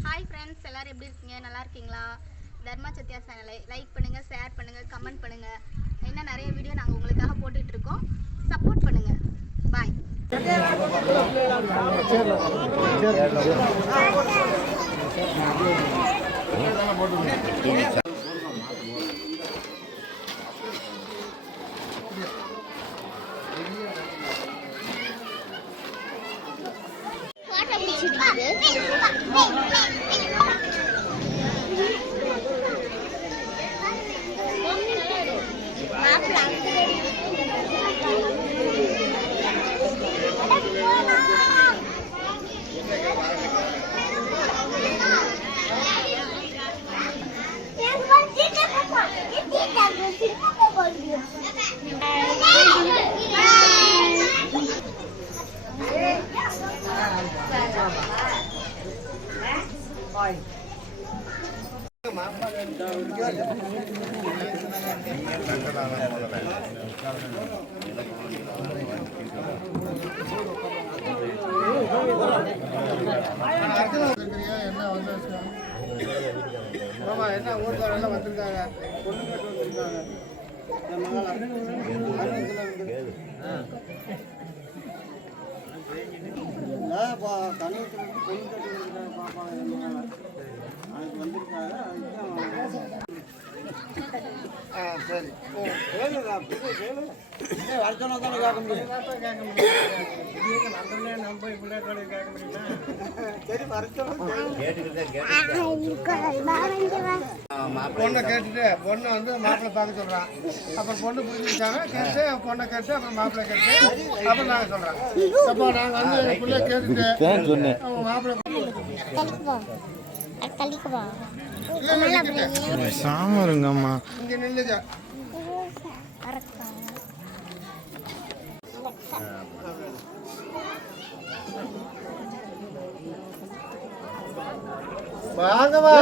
Hi friends, எல்லாரும் எப்படி இருக்கீங்க? நல்லா இருக்கீங்களா? தர்மா சத்யா சேனலை லைக் பண்ணுங்கள், ஷேர் பண்ணுங்கள், கமெண்ட் பண்ணுங்கள். இன்னும் நிறைய வீடியோ நாங்கள் உங்களுக்காக போட்டுட்டு இருக்கோம். சப்போர்ட் பண்ணுங்கள். பாய். என்ன ஊர்காரெல்லாம் வந்திருக்காங்க, பொண்ணு கேட்டு வந்திருக்காங்க. கணிதத்துல பொண்ணு கேட்டு வந்திருக்காங்க, பாப்பா அதுக்கு வந்திருக்காங்க. சரி, வருஷம் தானே கேட்க முடியும். நம்ம இப்படியே கேட்க முடியுமா? சரி, பொண்ணை கேட்டுட்டு பொண்ணை வந்து மாப்பிள்ளை பார்க்க சொல்றான். அப்புறம் பொண்ணு புரிஞ்சுக்கிட்டாங்க, கேட்டு பொண்ணை கேட்டு அப்புறம் மாப்பிள்ளை கேட்டு அப்புறம் நாங்க சொல்றோம். அப்போ நாங்க வந்து எங்க பிள்ளைய கேட்டுட்டு மாப்பிள்ளை சாமருங்கம்மா இங்க நில்லுங்க. வாங்கம்மா,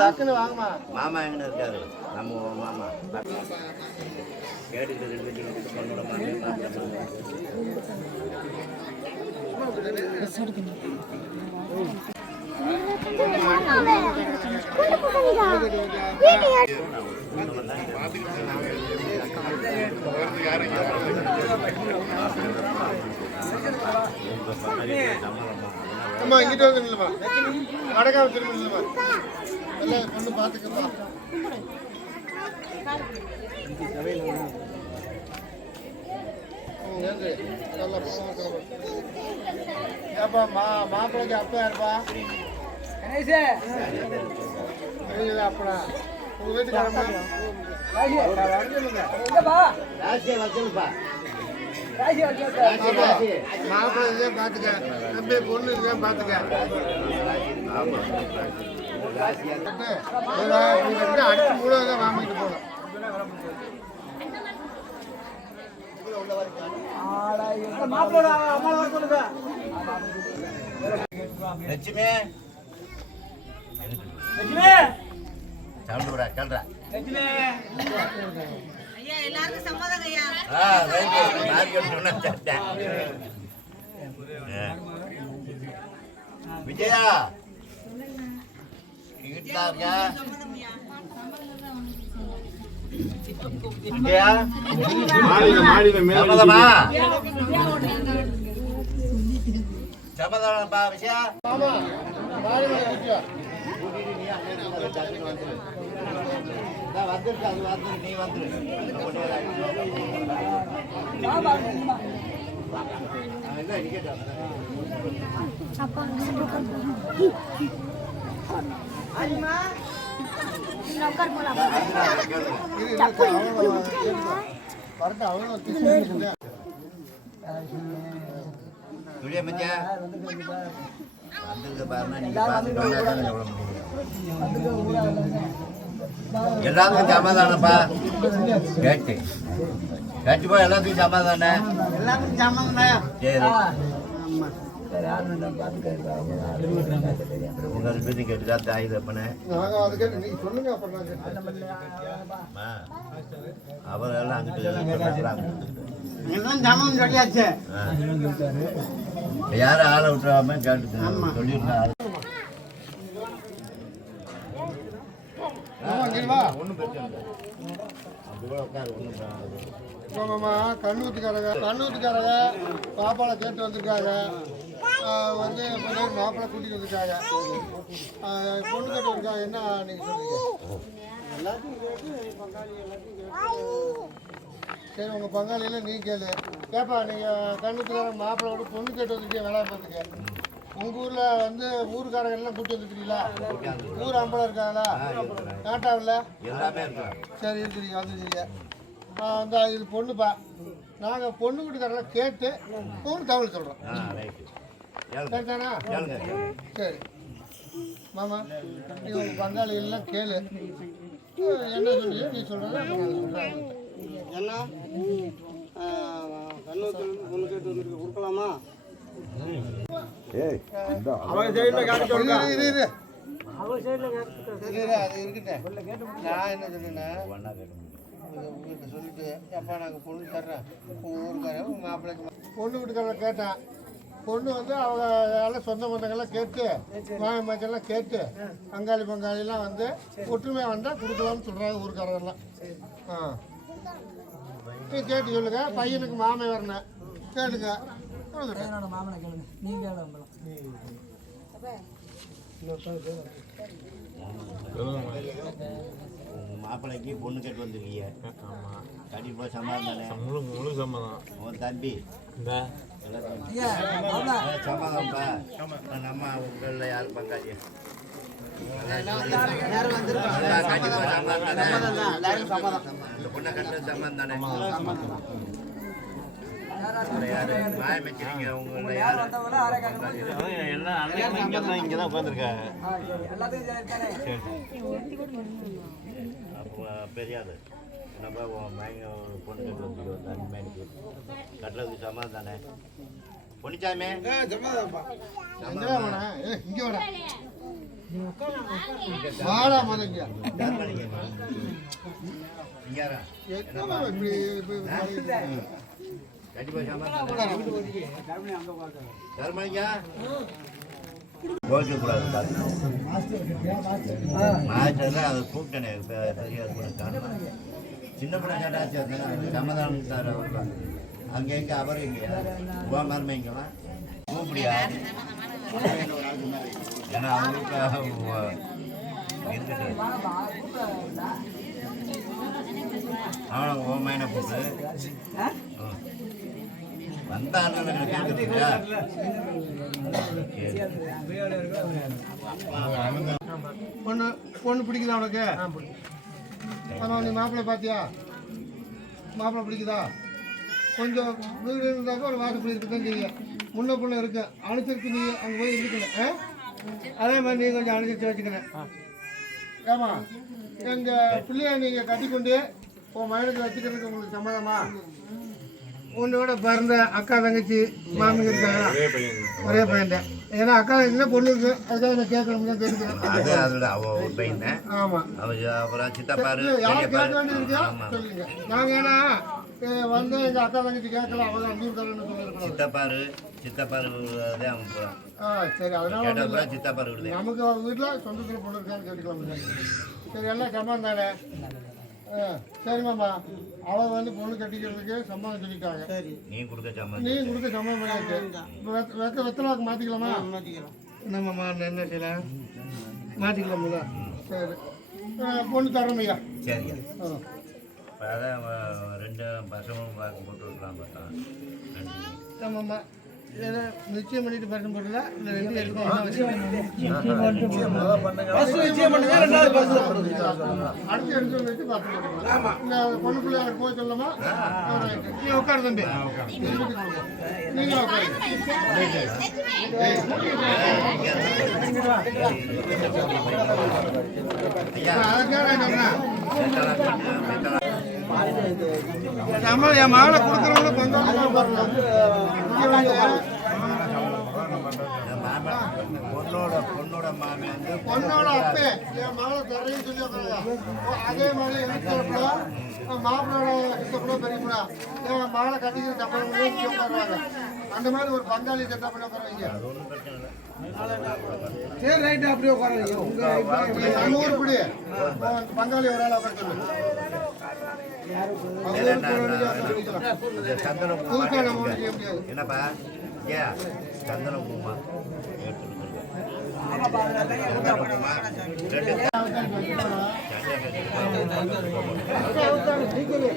டக்குன்னு வாங்கம்மா. மாமா எங்க இருக்காரு? நம்ம மாமா கேட்டுட்டு பொண்ணோட அம்மா இங்கிட்ட வந்து இல்லைம்மா, வடக்காவை திரும்ப இல்லைம்மா, எல்லாம் பொண்ணு பார்த்துக்கம்மா. ஏப்பா மாப்பிள்ளைக்கு அப்பா யாருப்பா? அப்படா உங்க வீட்டுக்காரப்பா மாப்பிள்ளை இதே பார்த்துக்க, தம்பி பொண்ணு இதே பார்த்துக்க. அடுத்து மூணு தான் வாங்கிட்டு போகணும். லட்சுமி சாப்பிடுறா கேள்றா. எல்லாருக்கும் சம்மதம் ஐயா. விஜயா வீட்டுல இருக்க? விஜயா சம்மதமா? சம்மதமாப்பா விஜயா? வந்துருக்கு, அது வந்துரு, நீ வந்துரு. துடியா மச்சா வந்துருக்கு பாருன்னா, நீங்க பார்த்துட்டு எல்லாத்துக்கும் சமாதானப்பா. கேட்டு கேட்டு போய் எல்லாத்துக்கும் சமாதானம். எல்லாத்துக்கும் சம்மதம். சரி, உங்களை பற்றி கேட்டுக்கா தாய் தப்பனே அவர் எல்லாம் அங்கிட்டு யாரும் ஆளை விட்டுறாம கேட்டு சொல்லிருந்தா ஒன்றும் பிரச்சனை இல்லை. அப்படி கூட உட்காரு, ஒன்றும் ஆமாம்மா, கண்ணூத்துக்காரங்க பாப்பாவை கேட்டு வந்திருக்காங்க. வந்து மாப்பிள்ளை கூட்டிகிட்டு வந்திருக்காங்க. பொண்ணு கேட்டு வந்திருக்காங்க. என்ன நீங்கள் சொல்றீங்க? எல்லாத்தையும் கேட்டு பங்காளி எல்லாத்தையும் கேட்டு சரி, உங்கள் பங்காளியில் நீ கேளு. கேட்பா, நீங்கள் கண்ணூத்துக்காரங்க மாப்பிள்ளை கூட பொண்ணு கேட்டு வந்துருக்கீங்க வேளாண்மைக்கு. உங்கள் ஊரில் வந்து ஊருக்காரங்க எல்லாம் கூட்டி வந்துருக்கீங்களா? ஊர் அம்பளம் இருக்காங்களா? நாட்டாவில் எல்லாமே இருக்கும். சரி இருக்கிறீங்க, வந்துருக்கீங்க. அந்த இது பொண்ணுப்பா. நாங்கள் பொண்ணு வீட்டுக்காரெல்லாம் கேட்டு பொண்ணு தகவல் சொல்கிறோம். சரிதானா? சரி மாமா, நீ உங்கள் பங்காளிகள்லாம் கேளு. என்ன சொல்லியோ நீ சொல்கிறத என்ன கண்ணூத்தில் பொண்ணு கேட்டு வந்துருக்கு கொடுக்கலாமா? அது இருக்கட்டேன். நான் என்ன சொன்னேன்னா, உங்கள்கிட்ட சொல்லிட்டு அப்பா நாங்கள் பொண்ணு தர்றேன், உங்கள் ஊருக்காரன் உங்கள் மாப்பிள்ளைக்கு பொண்ணு வீட்டுக்காரன் கேட்டேன். பொண்ணு வந்து அவங்க எல்லாம் சொந்த பந்தங்கள்லாம் கேட்டு மாமி மச்செல்லாம் கேட்டு பங்காளி பங்காளிலாம் வந்து ஒற்றுமையாக வந்தால் கொடுக்கலாம்னு சொல்கிறாங்க ஊருக்காரங்கெல்லாம். நீ கேட்டு சொல்லுங்க. பையனுக்கு மாமை வரணும் கேளுங்க. மாமனை கேளுங்க. நீங்க மாப்பிள்ளைக்கு பொண்ணு கேட்டு வந்துருக்கீங்க. கண்டிப்பாக சமாதானம். முழு சம்மதம். உன் தம்பி சமாதானப்பா. நம்ம உங்களில் யார் பங்காளி? கண்டிப்பாக சமாதானம். இந்த பொண்ணை கட்ட சமாதானம் தானே? மாயம் வச்சிருக்கீங்க. உங்களை யார் எல்லாம் இங்கே தான் உட்காந்துருக்காங்க. அப்போ பெரியாரு நம்ம மயங்க பொண்ணு கட்டு வந்து அந்த மேனுக்கு கட்டுறதுக்கு சமாதானம் தானே? பொன்னிச்சாமி கண்டிப்பா சமாதானம். தர்மலிங்கா கோவிக்கக்கூடாது. மாஸ்டர் அதை கூப்பிட்டேனே பெரியார் கூட சின்ன பிள்ளை கேட்டாச்சு. சமாதானம் சார் அவர் அங்கே எங்கே அவர் எங்கே உபாமர்மை இங்கெல்லாம் கூப்பிடியா? ஏன்னா அவங்களுக்கு இருக்கட்டும். அவனை ஓமையான போட்டு வந்த அண்ணன் கேட்குறீங்களா? பொண்ணு பொண்ணு பிடிக்குதா உனக்கு? ஆமாம், நீ மாப்பிள்ளை பார்த்தியா? மாப்பிள்ளை பிடிக்குதா? கொஞ்சம் வீடு இருந்தாக்கா ஒரு வாசப்படி இருக்கு தான் செய்ய. முன்ன பொண்ணு இருக்கு அனுசரித்து நீ அங்கே போய் இருக்கணும். அதே மாதிரி நீ கொஞ்சம் அனுசரித்து வச்சுக்கணும். ஏமா, எங்கள் பிள்ளைய நீங்கள் கட்டிக்கொண்டு உன் மகனுக்கு வச்சுக்கிறதுக்கு உங்களுக்கு சம்மதமா? உன்னோட பிறந்த அக்கா தங்கச்சி மாமிங்க இருக்காங்களா? ஒரே பையன். ஏன்னா அக்கா தங்கச்சினா பொண்ணு இருக்கு, அதுக்காக நான் கேட்கணும் தான் கேட்டுக்கிறேன். ஆமாம், யாரும் கேட்க வேண்டியது இருக்கா சொல்லுங்க. நாங்கள் ஏன்னா வந்து எங்கள் அக்கா தங்கச்சி கேட்கலாம், அவங்க அந்த ஊருக்காரன்னு சொல்லியிருக்கோம். சரி, அதனால நமக்கு அவங்க வீட்டில் சொந்தத்தில் பொண்ணு இருக்கான்னு கேட்டுக்கலாம். சரி, எல்லாம் சம்பளம் தானே? சரிமாம்மா, அவள் வந்து பொண்ணு கட்டிக்கிறதுக்கு சம்பளம் சொல்லிட்டாங்க. நீ கொடுக்க சம்பளம் பண்ணியாச்சு. வெத்தலாக்கு மாற்றிக்கலாமா? என்னம்மாம்மா என்ன செய்யலாம்? மாற்றிக்கலாம்ல? சரி, பொண்ணு தரோமையா? சரி. அதான் 2 பசங்களும் பார்க்க போட்டுருக்கலாம் பார்த்தா. ஆமாம்மா, நிச்சயம் பண்ணிட்டு பரிசு போடல. இந்த 2 எடுக்கணும். அடுத்து எடுத்து வச்சு பரிசு போட்டுக்கலாம். இந்த பொண்ணு பிள்ளையாரு போய் சொல்லலாமா? நீ உட்காரு தம்பி, நீங்களும் உட்காரு. அதுக்காக என்ன நம்ம என் மகளை கொடுக்குறவங்க பங்காளி வரணும். பொண்ணோட அப்பே என் மகளை தரேன்னு சொல்லி அதே மாதிரி எனக்கு தரப்படா, மாப்பிளோட இஷ்டப்பட பெரியப்படா என் மகளை கட்டிக்கிற தப்பாங்க. அந்த மாதிரி ஒரு பங்காளி செட்டா பண்ணி உட்கார வைங்க. அது ஒன்றும் பிரச்சனை இல்லை. சரி ரைட்டு, அப்படியே உட்கார வைங்க. நம்ம ஊர் இப்படி பங்காளி ஒரு ஆள் உட்கார சொல்லு. இந்த சந்தனம் பூ புதுசா நம்ம ஒன்றும் செய்ய முடியாது. என்னப்பா ஏன் சந்தனம் பூமா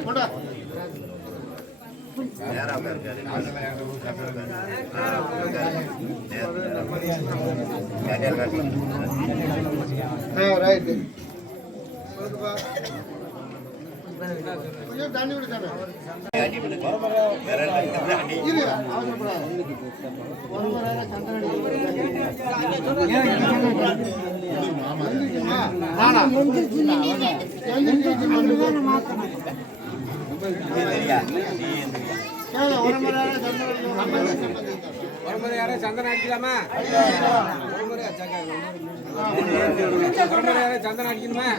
போடா. ரைட்டு. கொஞ்சம் தண்ணி விடுச்சாங்க. இரு, அவசரப்படாத. ஒரு மணி நேரம் சந்திரன் எந்திரிக்குமா? நானா? கேளு, ஒரு மணி நேரம் சந்திரன் சந்தனம் அடிக்கலாமா? சந்தனம் அடிக்கணுமா?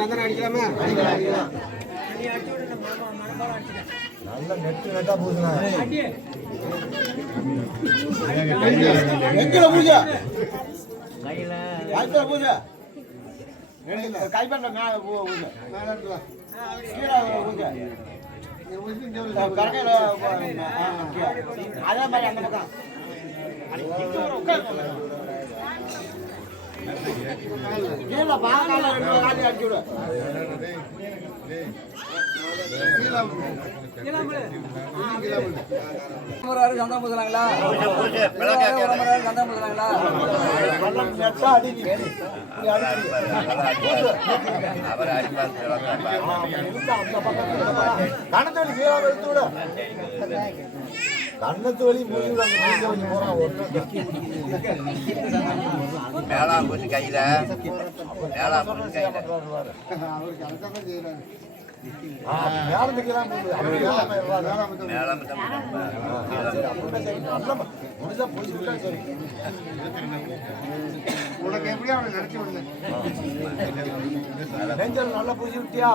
சந்தனம் அடிக்கலாமா? நல்ல நெட்டு நெட்டா பூசுனா எங்கல பூஜா கையில வாய்ப்பா பூஜா கைப்பட்ட மேல பூஜா மேல இருக்குல கீழே பூஜா கரகையில அதே மாதிரி அந்த பக்கம் கீழே பாக்கால ரெண்டு காலி அடிச்சு விடு. சந்தம் பூசுறாங்களா? சந்தம் பூசுறாங்களா? கணத்தொலி கீழே எடுத்து விட. கண்ணத்தொலி மேலாம் போச்சு கையில மேலாம் போச்சு கையில உனக்கு எப்படி அவனை நினைச்சு விடுங்க. நல்லா பூஜை விட்டியா?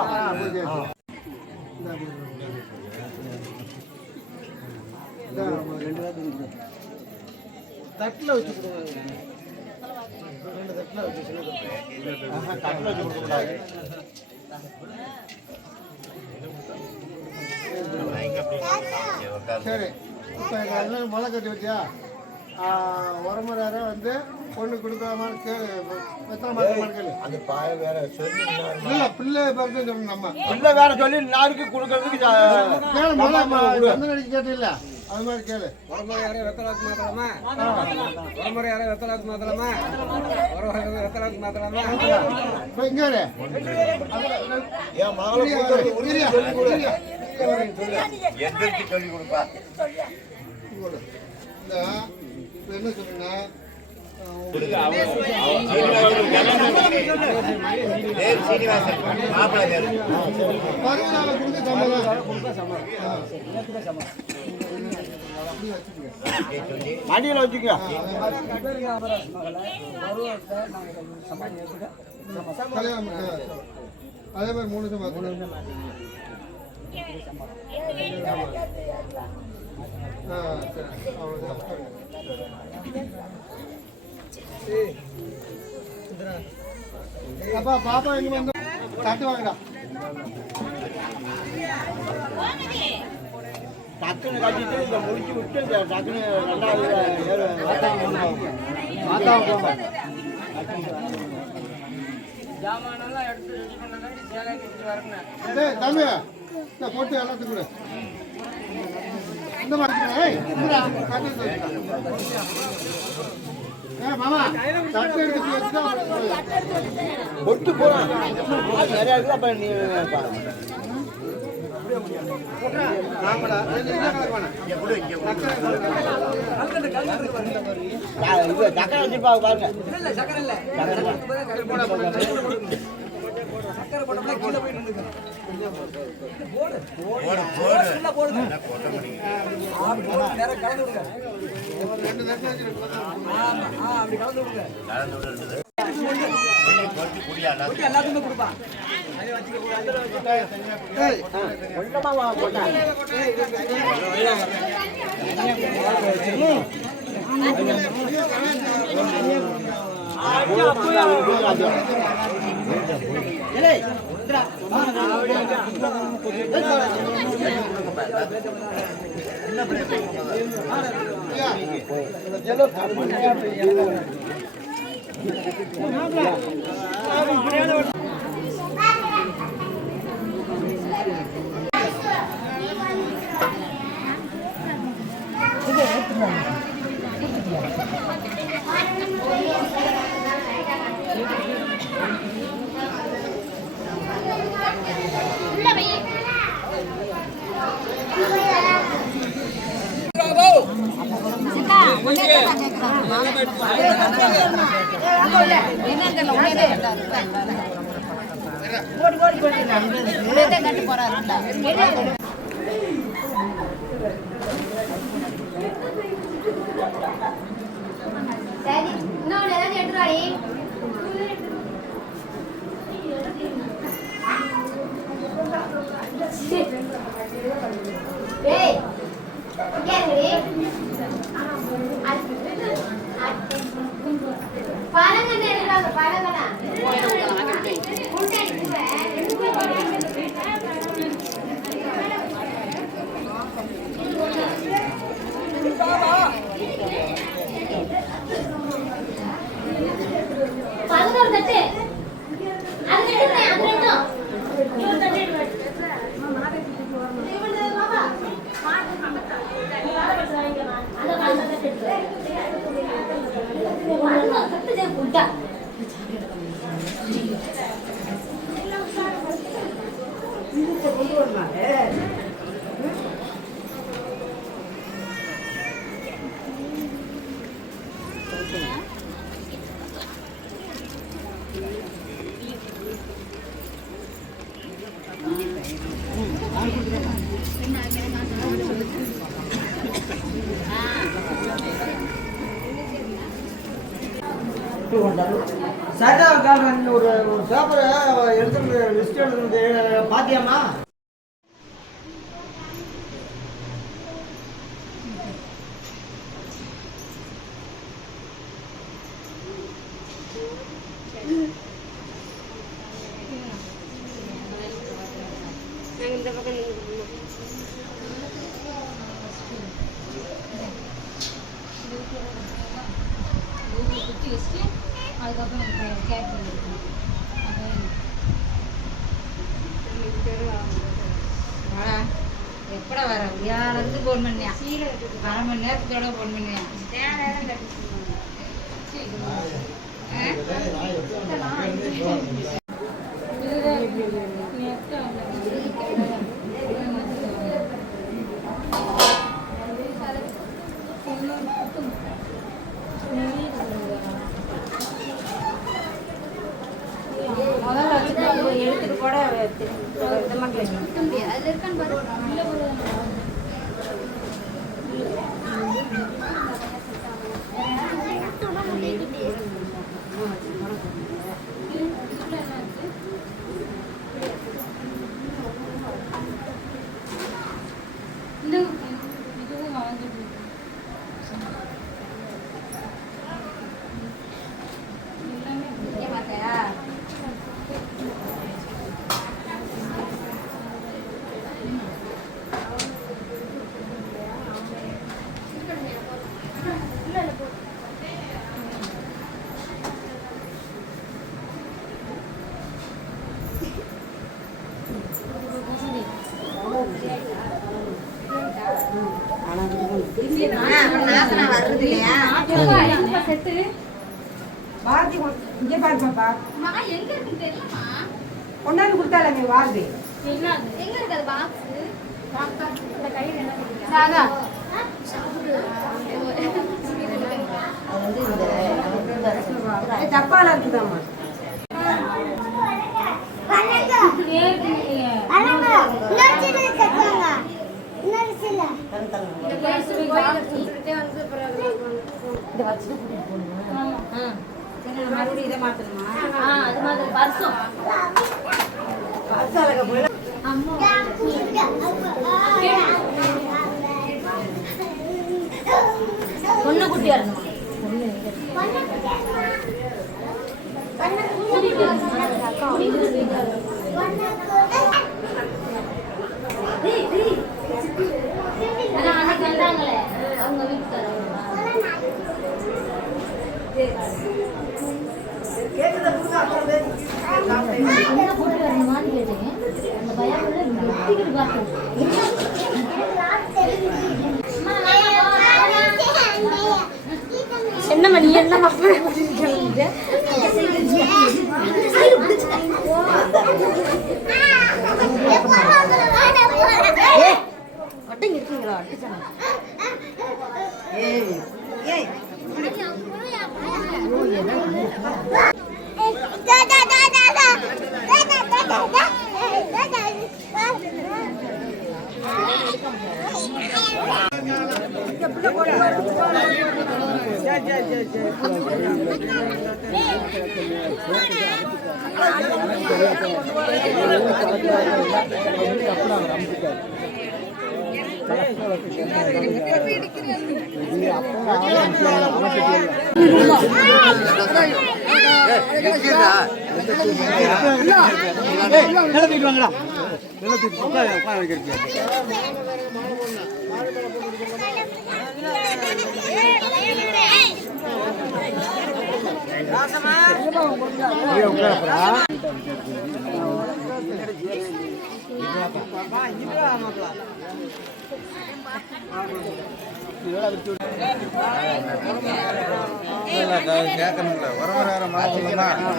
தட்டில் வச்சு கொடுங்க. ரெண்டு தட்டில் வச்சு தட்டில் வச்சு கொடுக்க சரி. இப்போ எல்லாம் முளை கட்டி வச்சியா? உரமுறை வந்து பொண்ணு கொடுக்கலாமான்னு கேளு. எத்தனை மாதம் கேளு. அந்த பாய வேற சொல்லி இல்லை பிள்ளை பேர் சொல்லணும். நம்ம பிள்ளை வேற சொல்லி நாருக்கு கொடுக்கறதுக்கு கேளு. முளை சந்தன அடிச்சு கேட்டு இல்லை அது மாதிரி கேளு. உரமுறை யாரையும் வெத்தலாக்கு மாத்தலாமா? உரமுறை யாரையும் வெத்தலாக்கு மாத்தலாமா? வெத்தலாக்கு மாத்தலாமா? இப்போ இங்கே என் மகளை எந்திரிச்சு சொல்லி கொடுப்பா. என்ன சொல்லுங்க சீனிவாசன் மாப்பிள்ளை பேரு பருவநாள கொடுத்து சம்பளம் அடியில் வச்சுக்க. அதே மாதிரி 3 சம்பளம். அப்பா பாப்பா எங்க வந்து தட்டு வாங்கடா. டக்குன்னு கட்டிட்டு இந்த முடிச்சு விட்டு இந்த டக்குன்னு 2வது தம்பி இந்த போட்டு எல்லாத்துக்கும் கூட இந்த மாதிரி மாமா தட்டு எடுத்து வச்சுட்டா ஒட்டு போறான் நிறைய இருக்கு. அப்ப நீ சக்கரை வச்சுப்பா பாருங்க. குறைச்சி குடியா எல்லாத்துக்குமே கொடுப்பான். கட்டு போறாருண்டா சரி இன்னொன்று ஏதாவது எடுத்துருவாடி டேய் கேளுடி பழங்கண்ண எடுறாங்க பழங்கண்ணா பதினோரு தட்டு அது எடுக்கிறேன் அது ரெண்டும் இன்னொரு தட்டு சரிடா ஒரு பேப்பரை எடுத்து லிஸ்ட் எடுத்து பாத்தியாமா? இந்த பக்கம் குத்தி வச்சுட்டு அதுக்கப்புறம் கேட் பண்ணிருக்கோம். எப்படா வர யாருக்கு ஃபோன் பண்ணியா? அரை மணி நேரத்தோட ஃபோன் பண்ணியா? முதல்ல எடுத்துட்டு கூட அதில் இருக்கான்னு பாரு. இதுவும் வாங்கிட்டு பார்த்தியா? பாரதி இங்கே பாரு பாப்பா. எங்க இருக்குன்னு தெரியலமா? கொண்டாந்து கொடுத்தால நீ வாரதி. எங்க இருக்கு அது பாக்ஸ்? இந்த கையில என்ன சாதா தப்பால இருக்குதாம்மா. மறுபடியும் இதை மாத்தணுமா? அது மாதிரி வருஷம் அம்மா பொண்ணு குட்டி வரணும் அன்னைக்கு வந்தாங்களே அவங்க வீட்டுக்காரங்க கூட்டு வர மாதிரி கேட்டீங்க அந்த பையன் வெட்டிக்கிட்டு பார்த்தேன் என்னம்மா நீ என்ன ஒட்டங்க இருக்கீங்களா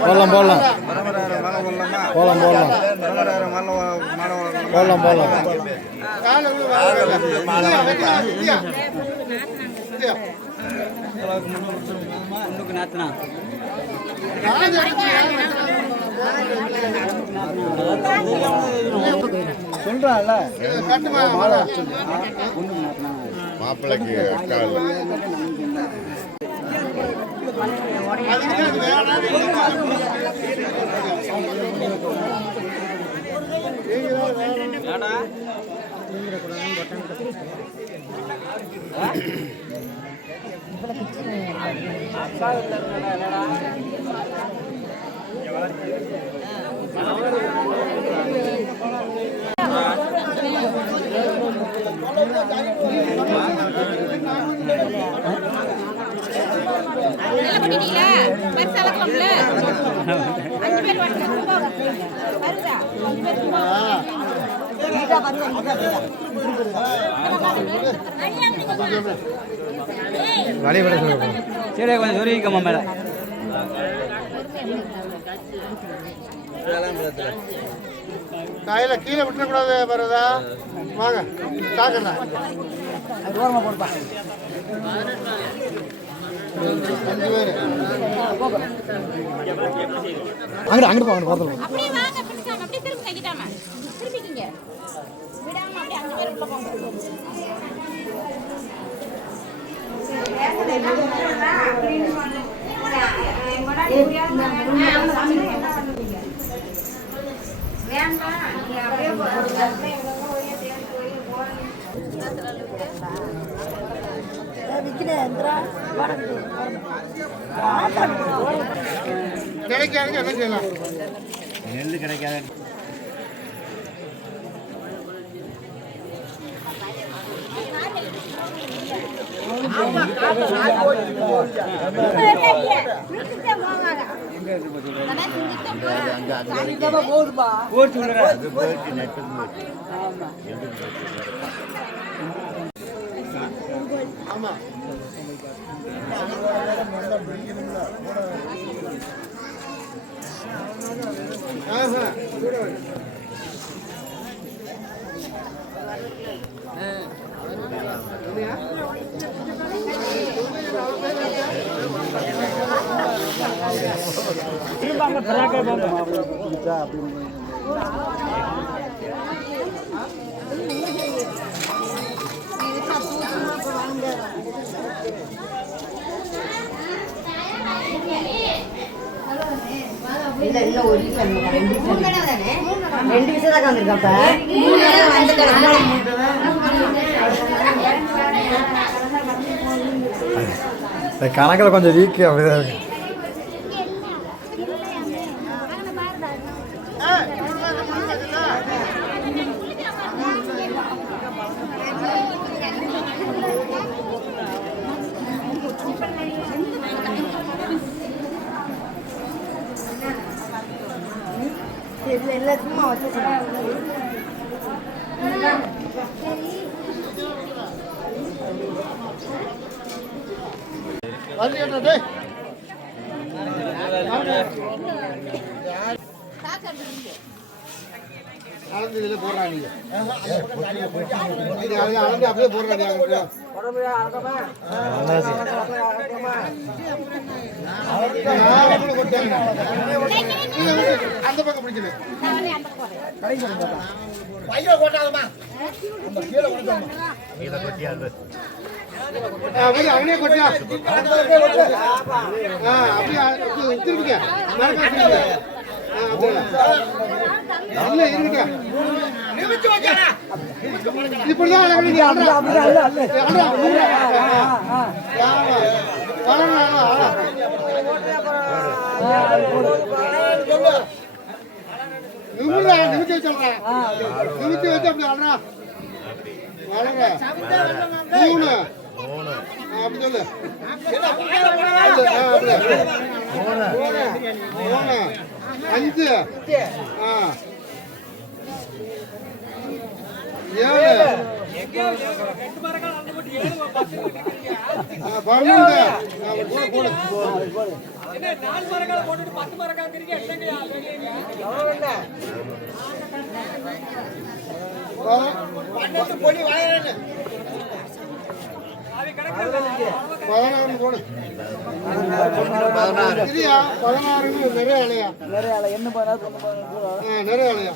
போடலாம் போடலாம் போடலாம் போடலாம் சொல்றான்ல மாப்பிள்ளைக்கு வழிபட சொல்லுங்க சரி கொஞ்சம் சொரிக்கம்மா மேலே கையில கீழே விட்டுறக்கூடாது பரதா வாங்க சாக்குறா தூரமாக போடுப்பா 5 பேர் அங்கிட்டு போங்க போகிறதுல அப்படியே வாங்க பிடிச்சாங்க அப்படியே திரும்பி கைக்கிட்டாம திரும்பிக்கிங்க விடாம அப்படியே 5 பேர் உள்ள போங்க கிடைக்காதுங்க என்ன செய்யலாம் நெல் கிடைக்காத போகுதுப்பா போயிட்டு நெட்டு ஆமா கணக்கில் கொஞ்சம் வீக்கு அப்படிதான் இருக்கு. அளந்து இதில் போடுறாங்க அளந்து அப்படியே போடுறாங்க அந்த பக்கம் பிடிக்கல அவனே கொட்டியா அப்படியே திரும்பிக்க இல்ல இருக்க இப்படிதான் நிமித்தி சொல்றேன் நிமித்தி வச்சு அப்படி ஆடுறா வளங்க 3 அப்படி சொல்லு 5 நிறைய அலையா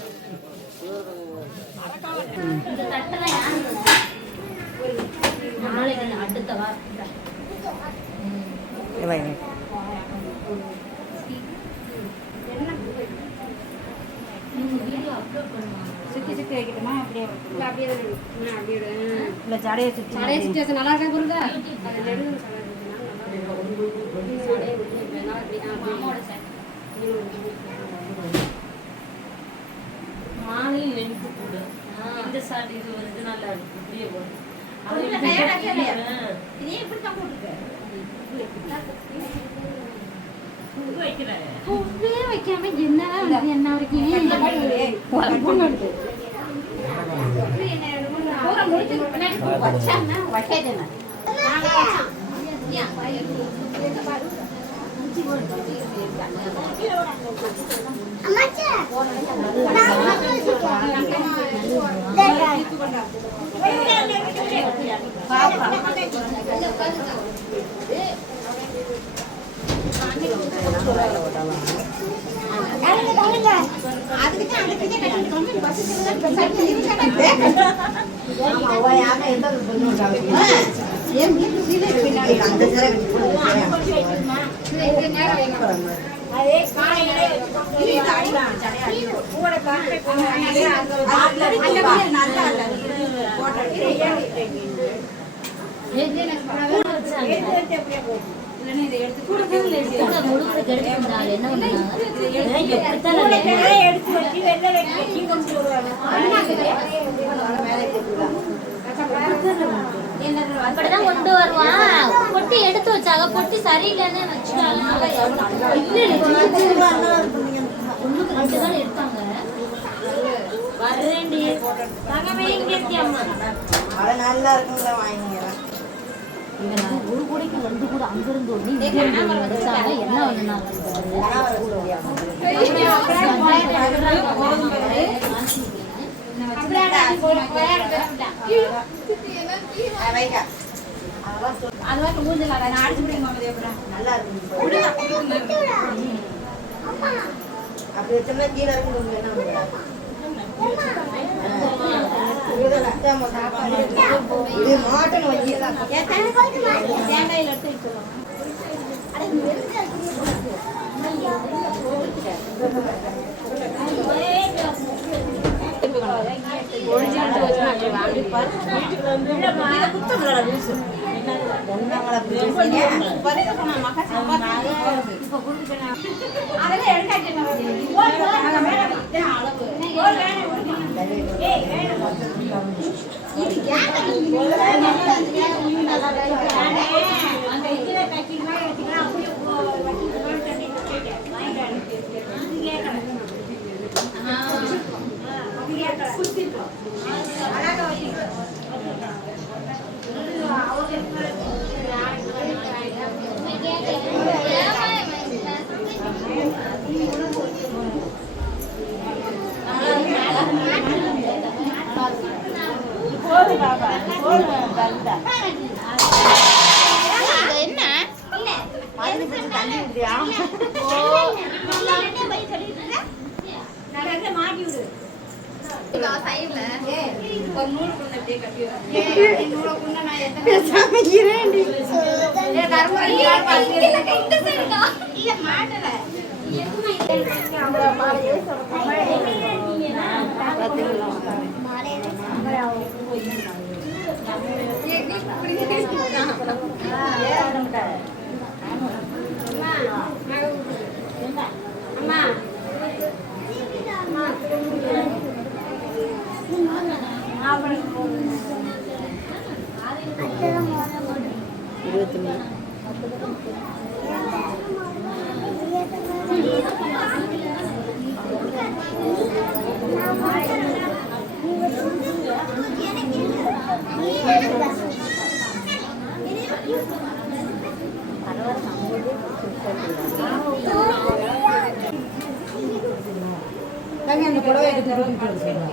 சுத்தி சுத்தி வைக்கட்டுமா? அப்படியே இல்லை ஜடையை சுற்றி நல்லா இருக்கா குருதா மாலையில் லென்ஸ் போடு இந்த ஷார்ட் இது வந்து நல்லா இருக்கு இப்படியே போடு இதே எப்படி தான் போட்டுருக்க வைக்காம என்ன வரைக்கும் அப்படிதான் கொண்டு வருவான். பொட்டி எடுத்து வச்சாங்க, பொட்டி சரியில்லைன்னு வச்சுட்டாங்க. எடுத்தாங்க வரேண்டி தங்கமே இங்க இருக்கியம்மா நல்லா இருக்குங்களா வாங்கிக்கிறேன். ஒரு கூடைக்கு 2 கூட அங்கிருந்து என்ன வந்தாங்க அப்படி வச்சோம்னா கீழே இருக்கு. மாட்டன் தேங்காயில் எடுத்து பரிசு போனா மகா சம்பாதிச்சு இப்ப குடுத்துட்டேன் அதெல்லாம் எடுக்காதே அளவு ஏய் வேணும் இது கேக்க நீங்க நல்லா அந்த இதுல பேக்கிங்லாம் எடுத்துக்கலாம் அப்படியே வட்டி போட்டு வாங்கிட்டாங்க அது கேக்கணும் அது கேக்கணும் குத்திட்டோம் அழகா வச்சிருக்கோம் மாட்டி விடு ஒரு நூல் கொண்டு அப்படியே கட்டி நூலை கொண்டு நான் இல்ல மாட்டல அம்மா அந்த புடவையை கட்டி கூட்டிட்டு வர சொல்லுங்க.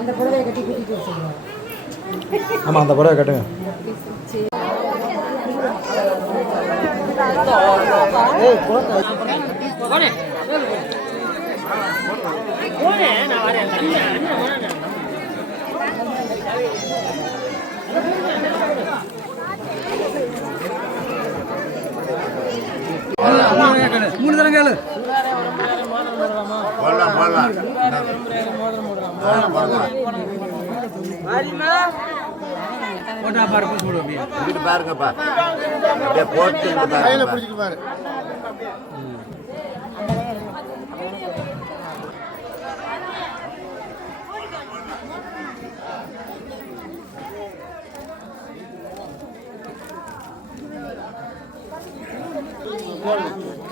அந்த புடவையை கட்டி கூட்டிட்டு வர சொல்லுங்க. ஆமாம் அந்த புடவை கட்டுங்க. மூணு தரம் கேளு போடலாம் போடலாம் போட்டா பாரு போடுவோம் இங்கிட்டு பாருங்கப்பா அப்படியே போட்டு இங்கிட்டு கையில் பாருங்க பிடிச்சிட்டு பாரு.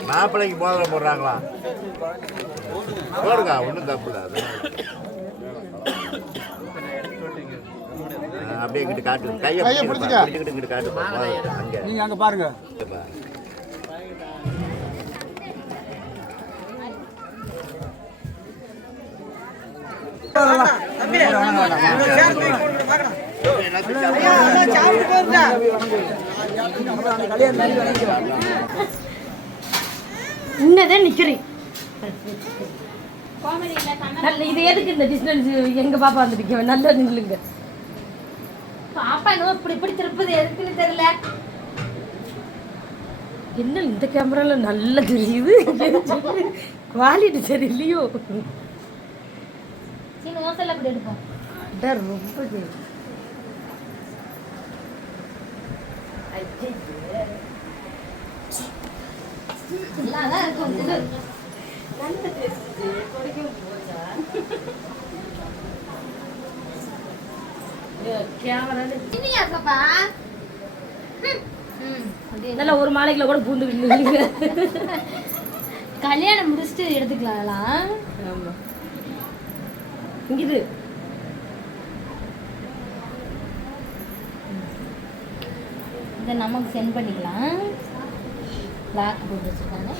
மாப்பிள்ளைக்கு மோதிரம் போடுறாங்களா போடுங்க ஒன்றும் தப்பு இல்லை அது அப்படியே இங்கிட்டு காட்டு கையை பிடிச்சுக்க. பிடிச்சிக்கிட்டு இங்கிட்டு காட்டுப்பா மோதிரத்தை அங்கே நீங்க அங்க பாருங்க இன்னதான் நிக்கிறேன். காமெடியில நல்ல இது எதுக்கு இந்த டிஸ்டன்ஸ் எங்க பாப்பா வந்துருக்கீங்க நல்லா நில்லுங்க. பாப்பா என்னவோ இப்படி இப்படி திருப்பது எதுக்குன்னு தெரியல. என்ன இந்த கேமரால நல்லா தெரியுது குவாலிட்டி சரியில்லையோ. சீன ஓசல்ல அப்படி எடுப்போம் ரொம்ப நல்லா இருக்கும் இது நல்லா ஒரு மாலைக்குள்ள கூட பூந்து கல்யாணம் முடிச்சுட்டு எடுத்துக்கலாம். இங்கிது இதை நமக்கு சென்ட் பண்ணிக்கலாம். லாக் போட்டு வச்சுருக்காங்க.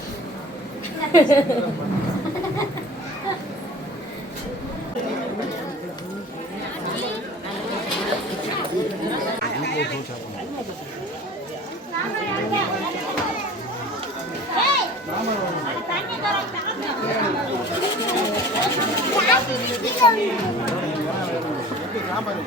சாம்பார்